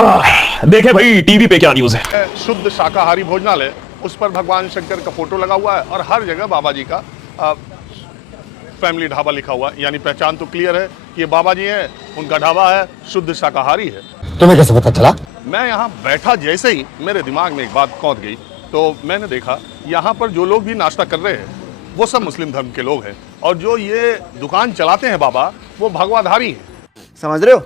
देखे भाई टीवी पे क्या न्यूज है। शुद्ध शाकाहारी भोजनालय, उस पर भगवान शंकर का फोटो लगा हुआ है और हर जगह बाबा जी का फैमिली ढाबा लिखा हुआ है, यानी पहचान तो क्लियर है कि ये बाबा जी हैं, उनका ढाबा है, शुद्ध शाकाहारी है। तुम्हें कैसे पता चला? मैं यहाँ बैठा जैसे ही मेरे दिमाग में एक बात कौंध गई, तो मैंने देखा यहाँ पर जो लोग भी नाश्ता कर रहे हैं वो सब मुस्लिम धर्म के लोग हैं, और जो ये दुकान चलाते हैं बाबा, वो भगवाधारी हैं। समझ रहे हो?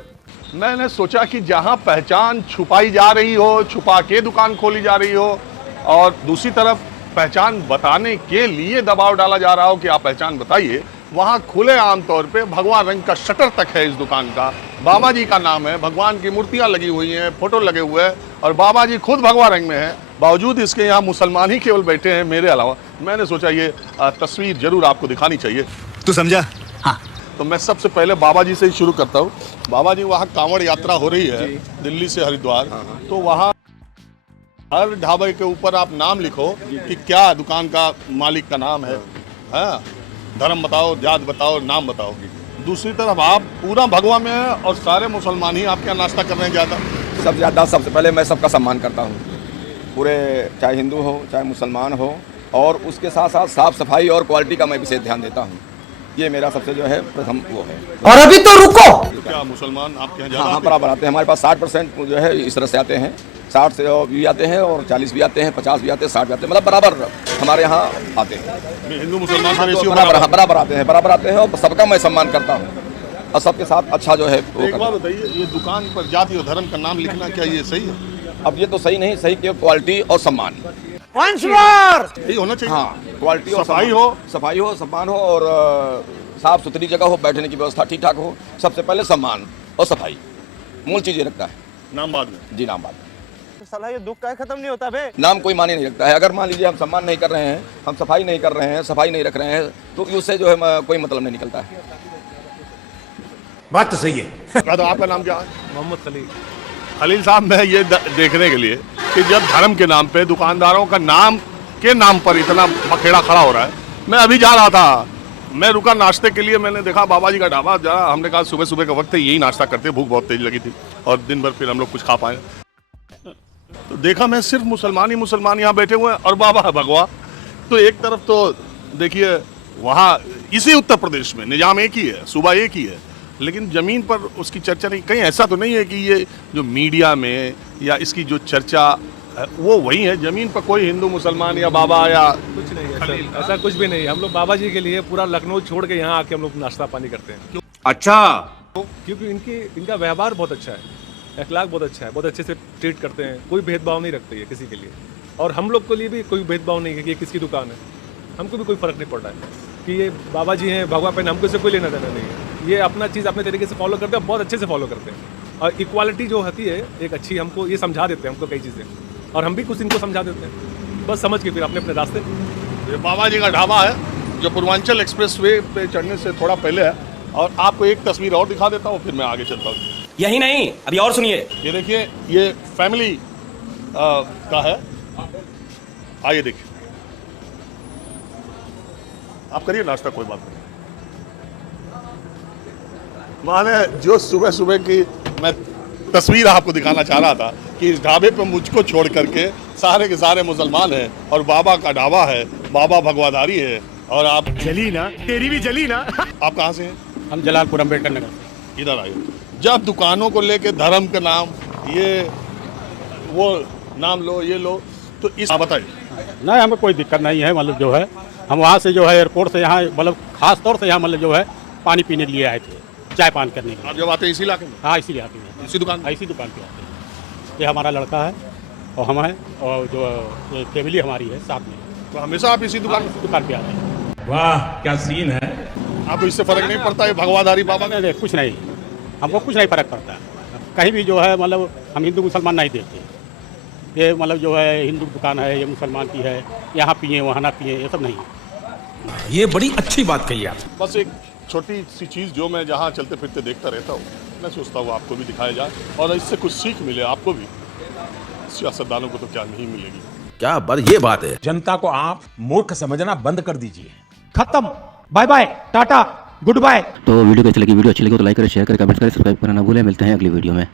मैंने सोचा कि जहाँ पहचान छुपाई जा रही हो, छुपा के दुकान खोली जा रही हो, और दूसरी तरफ पहचान बताने के लिए दबाव डाला जा रहा हो कि आप पहचान बताइए, वहाँ खुले आम तौर पे भगवान रंग का शटर तक है इस दुकान का, बाबा जी का नाम है, भगवान की मूर्तियाँ लगी हुई हैं, फोटो लगे हुए हैं, और बाबा जी खुद भगवा रंग में है। बावजूद इसके यहाँ मुसलमान ही केवल बैठे हैं मेरे अलावा। मैंने सोचा ये तस्वीर जरूर आपको दिखानी चाहिए। तू समझा? हाँ। तो मैं सबसे पहले बाबा जी से ही शुरू करता हूँ। बाबा जी, वहाँ कांवड़ यात्रा हो रही है दिल्ली से हरिद्वार, तो वहाँ हर ढाबे के ऊपर आप नाम लिखो कि क्या दुकान का मालिक का नाम है, हाँ, धर्म बताओ, जात बताओ, नाम बताओ। दूसरी तरफ आप पूरा भगवा में है और सारे मुसलमान ही आपके यहाँ नाश्ता करने ज़्यादा। सब ज़्यादा सबसे पहले मैं सबका सम्मान करता हूँ, पूरे चाहे हिंदू हो चाहे मुसलमान हो, और उसके साथ साथ साफ़ सफाई और क्वालिटी का मैं विशेष ध्यान देता हूँ। ये मेरा सबसे जो है प्रथम वो है। और अभी तो रुको। क्या मुसलमान आपके यहाँ ज़्यादा? हाँ, बराबर आते हैं। हमारे पास 60% जो है इस तरह से आते हैं, 60 से भी आते हैं और 40 भी आते हैं, 50 भी आते हैं, 60 भी आते हैं, मतलब बराबर हमारे यहाँ आते हैं। हिंदू मुसलमान बराबर आते हैं और सबका मैं सम्मान करता हूँ और सबके साथ अच्छा जो है। एक बात बताइए, ये दुकान पर जाति और धर्म का नाम लिखना क्या ये सही है? अब ये तो सही नहीं, सही कि क्वालिटी और सम्मान यही होना चाहिए। हाँ, क्वालिटी और सफाई हो, सम्मान हो, और साफ सुथरी जगह हो, बैठने की व्यवस्था ठीक ठाक हो। सबसे पहले सम्मान और सफाई मूल चीज़ ये रखता है। नाम बाद में। जी, नाम बाद में। साला ये दुख का खत्म नहीं होता बे। नाम कोई माने नहीं रखता है। अगर मान लीजिए हम सम्मान नहीं कर रहे हैं, हम सफाई नहीं कर रहे हैं, सफाई नहीं रख रहे हैं, तो उससे जो है कोई मतलब नहीं निकलता है। बात तो सही है। तो आपका नाम क्या है? मोहम्मद खलील। खलील साहब, मैं ये देखने के लिए कि जब धर्म के नाम पे दुकानदारों का नाम के नाम पर इतना बखेड़ा खड़ा हो रहा है, मैं अभी जा रहा था, मैं रुका नाश्ते के लिए, मैंने देखा बाबा जी का ढाबा, जरा हमने कहा सुबह सुबह का वक्त है, यही नाश्ता करते, भूख बहुत तेज लगी थी और दिन भर फिर हम लोग कुछ खा पाए, तो देखा मैं सिर्फ मुसलमान ही मुसलमान यहाँ बैठे हुए हैं और बाबा है भगवा। तो एक तरफ तो देखिए वहाँ इसी उत्तर प्रदेश में निजाम एक ही है, सूबा एक ही है, लेकिन ज़मीन पर उसकी चर्चा नहीं। कहीं ऐसा तो नहीं है कि ये जो मीडिया में या इसकी जो चर्चा वो वही है, ज़मीन पर कोई हिंदू मुसलमान या बाबा या कुछ नहीं है सर, ऐसा कुछ भी नहीं है। हम लोग बाबा जी के लिए पूरा लखनऊ छोड़ के यहाँ आके हम लोग नाश्ता पानी करते हैं। अच्छा। क्योंकि इनका व्यवहार बहुत अच्छा है, अखलाक बहुत अच्छा है, बहुत अच्छे से ट्रीट करते हैं, कोई भेदभाव नहीं रखते है किसी के लिए, और हम लोग के लिए भी कोई भेदभाव नहीं है कि ये किसकी दुकान है, हमको भी कोई फ़र्क नहीं पड़ रहा है कि ये बाबा जी हैं, भगवा पेन, हमको इससे कोई लेना देना नहीं है। ये अपना चीज़ अपने तरीके से फॉलो करते हैं, बहुत अच्छे से फॉलो करते हैं, और इक्वालिटी जो होती है एक अच्छी, हमको ये समझा देते हैं हमको कई चीज़ें, और हम भी कुछ इनको समझा देते हैं, बस समझ के फिर अपने अपने रास्ते। ये बाबा जी का ढाबा है जो पूर्वांचल एक्सप्रेस वे पे चढ़ने से थोड़ा पहले है, और आपको एक तस्वीर और दिखा देता हूँ, फिर मैं आगे चलता हूँ। यही नहीं, अभी और सुनिए। ये देखिए, ये फैमिली का है, आइए देखिए, आप करिए नाश्ता, कोई बात नहीं। माने जो सुबह सुबह की मैं तस्वीर आपको दिखाना चाह रहा था कि इस ढाबे पे मुझको छोड़ करके सारे के सारे मुसलमान हैं और बाबा का ढाबा है, बाबा भगवाधारी है, और आप जली ना, तेरी भी जली ना। आप कहाँ से हैं? हम जलालपुर अम्बेडकर नगर। इधर आइए। जब दुकानों को लेके धर्म का नाम, ये वो नाम लो, ये लो, तो इस बताइए। नहीं, हमें कोई दिक्कत नहीं है। मतलब जो है हम वहाँ से जो है एयरपोर्ट से यहाँ, मतलब खास तौर से यहाँ मतलब जो है पानी पीने लिए आए थे, चाय पान करने के। आप जब आते हैं इसी इलाके में? हाँ, इसीलिए आते हैं, इसी दुकान? इसी दुकान पे आते हैं। ये हमारा लड़का है और हम हैं, और जो फैमिली हमारी है साथ में, तो हमेशा आप इसी दुकान पे आते हैं। वाह क्या सीन है। आपको इससे फर्क नहीं पड़ता है भगवाधारी बाबा? नहीं, कुछ नहीं, हमको कुछ नहीं फर्क पड़ता। कहीं भी जो है मतलब हम हिंदू मुसलमान नहीं देखते। ये मतलब जो है हिंदू दुकान है, ये मुसलमान की है, यहाँ पिए वहाँ ना पिए, ये सब नहीं है। ये बड़ी अच्छी बात कही आप। बस एक छोटी सी चीज़ जो मैं जहाँ चलते फिरते देखता रहता हूँ, मैं सोचता हूँ आपको भी दिखाया जाए और इससे कुछ सीख मिले आपको भी। सियासतदानों को तो क्या नहीं मिलेगी। क्या ये बात है। जनता को आप मूर्ख समझना बंद कर दीजिए। खत्म, बाय बाय, टाटा, गुड बाय। तो वीडियो कैसी लगी? वीडियो अच्छी लगी तो लाइक करें, शेयर करें, कमेंट करें, सब्सक्राइब करना ना भूलें। मिलते हैं अगली वीडियो में।